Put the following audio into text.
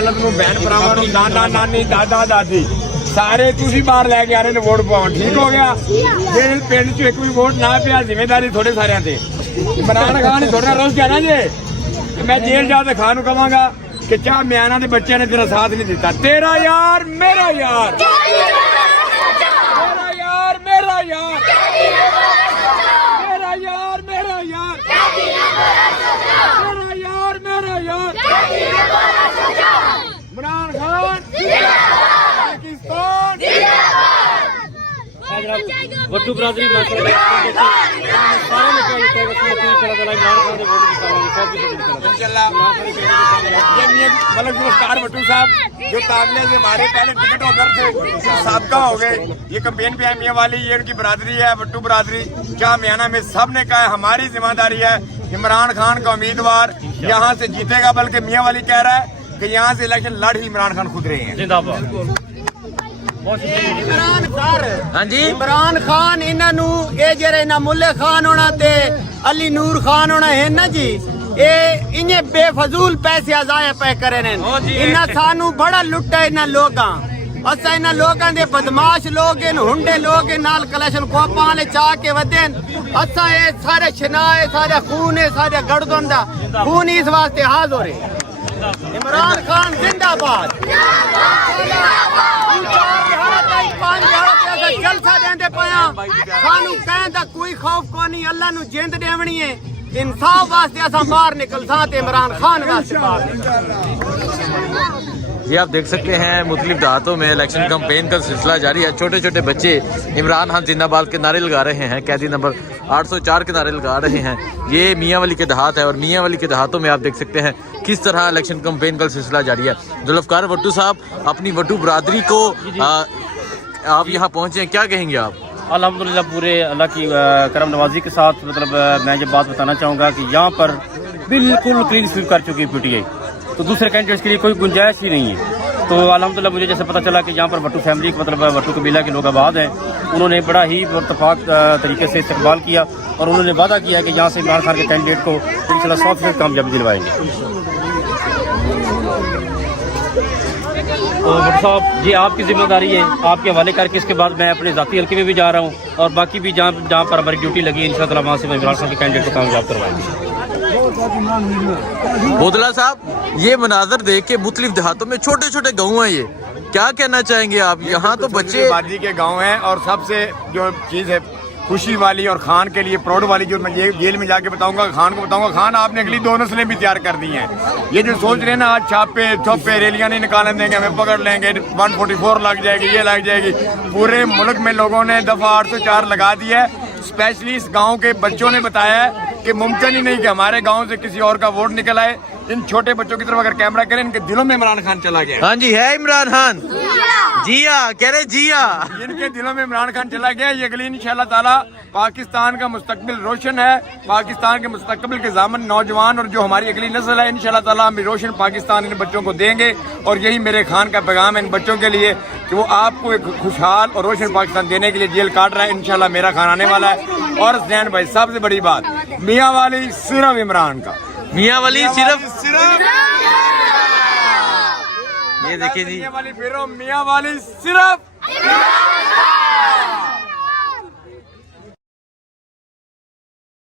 بہن بھراواں نوں نانا نانی دادا دادی سارے تسی باہر لے کے آ رہے نے ووٹ پاؤ ٹھیک ہو گیا جی پنڈ چ ایک بھی ووٹ نہ پیا ذمہ داری تھوڑے سارے تے عمران خان تھوڑا روز کہنا جی میں جیل جا کے خان نوں کہاں گا کہ چاہ میاں دے بچے نے تیرا ساتھ نہیں دیتا تیرا یار میرا یار میرا یار میرا یار میرا یار میرا یار میرا یار میرا یار عمران خان پاکستان وٹو برادری ملک مختار وٹو صاحب جو تابلے سے ہمارے پہلے ٹکٹ ہولڈر سے سابقہ ہو گئے یہ کمپین پہ میاں والی یہ ان کی برادری ہے وٹو برادری کیا میانہ میں سب نے کہا ہے ہماری ذمہ داری ہے عمران خان کا امیدوار یہاں سے جیتے گا بلکہ میاں والی کہہ رہا ہے کہ یہاں سے الیکشن لڑ ہی عمران خان خود رہے ہیں ہاں جی عمران خان انہوں اے جڑے نہ ملے خان ہونا تے علی نور خان ہونا ہے نا جی اے انہیں بے فضول پیسے ضائع پہ کرے نے انہاں سانو بڑا لٹا انہاں لوگاں اسا انہاں لوگاں دے بدماش لوگ ہیں ہنڈے لوگ ہیں نال کلیشن کوپاں لے چاہ کے ودین اسا اے سارے شنائے سارے خون ہے سارے گردن دا خون اس واسطے حاضر ہے عمران خان زندہ باد جلسہ دیندے پیا سانو کہیں دا کوئی خوف کو نہیں اللہ نو جند دیونی ہے انصاف واسطے اساں باہر نکل ساں تے عمران خان واسطے باہر یہ آپ دیکھ سکتے ہیں مختلف دیہاتوں میں الیکشن کمپین کا سلسلہ جاری ہے چھوٹے چھوٹے بچے عمران خان زندہ باد کے نعرے لگا رہے ہیں قیدی نمبر 804 کے نعرے لگا رہے ہیں یہ میاں والی کے دیہات ہے اور میاں والی کے دیہاتوں میں آپ دیکھ سکتے ہیں کس طرح الیکشن کمپین کا سلسلہ جاری ہے ذوالفقار وٹو صاحب اپنی وٹو برادری کو آپ یہاں پہنچے ہیں کیا کہیں گے آپ الحمدللہ پورے اللہ کی کرم نوازی کے ساتھ مطلب میں یہ بات بتانا چاہوں گا کہ یہاں پر بالکل کلین سویپ کر چکی ہے پی ٹی آئی تو دوسرے کینڈیڈیٹس کے لیے کوئی گنجائش ہی نہیں ہے تو الحمدللہ مجھے جیسے پتہ چلا کہ یہاں پر وٹو فیملی مطلب وٹو قبیلہ کے لوگ آباد ہیں انہوں نے بڑا ہی اتفاق طریقے سے استقبال کیا اور انہوں نے وعدہ کیا کہ یہاں سے عمران خان کے کینڈیڈیٹ کو انشاءاللہ 100% کامیابی دلوائیں گے تو وٹو صاحب یہ آپ کی ذمہ داری ہے آپ کے حوالے کر کے اس کے بعد میں اپنے ذاتی حلقے میں بھی جا رہا ہوں اور باقی بھی جہاں پر ہماری ڈیوٹی لگی ہے انشاءاللہ وہاں سے میں عمران خان کے کینڈیڈیٹ کو کامیاب کروائیں گے بودلا صاحب یہ مناظر دیکھ کے مختلف دیہاتوں میں چھوٹے چھوٹے گاؤں ہیں یہ کیا کہنا چاہیں گے آپ یہاں تو بچے آبادی کے گاؤں ہیں اور سب سے جو چیز ہے خوشی والی اور خان کے لیے پراؤڈ والی جو میں جیل میں جا کے بتاؤں گا خان کو بتاؤں گا خان آپ نے اگلی 2 نسلیں بھی تیار کر دی ہیں یہ جو سوچ رہے ہیں نا آج چھاپے تھوپے ریلیاں نہیں نکالنے دیں گے ہمیں پکڑ لیں گے 144 لگ جائے گی یہ لگ جائے گی پورے ملک میں لوگوں نے دفعہ 804 لگا دیا ہے اسپیشلی اس گاؤں کے بچوں نے بتایا ہے کہ ممکن ہی نہیں کہ ہمارے گاؤں سے کسی اور کا ووٹ نکل آئے ان چھوٹے بچوں کی طرف اگر کیمرہ کریں ان کے دلوں میں عمران خان چلا گیا ہاں جی ہے عمران خان جیا کہہ رہے جیا ان کے دلوں میں عمران خان چلا گیا یہ اگلی انشاءاللہ تعالی پاکستان کا مستقبل روشن ہے پاکستان کے مستقبل کے ضامن نوجوان اور جو ہماری اگلی نسل ہے انشاءاللہ تعالی ہم روشن پاکستان ان بچوں کو دیں گے اور یہی میرے خان کا پیغام ہے ان بچوں کے لیے کہ وہ آپ کو ایک خوشحال اور روشن پاکستان دینے کے لیے جیل کاٹ رہا ہے انشاءاللہ میرا خان آنے والا ہے اور زین بھائی سب سے بڑی بات میاں والی صرف عمران کا میاں والی صرف یہ دیکھیں جی میاں والی صرف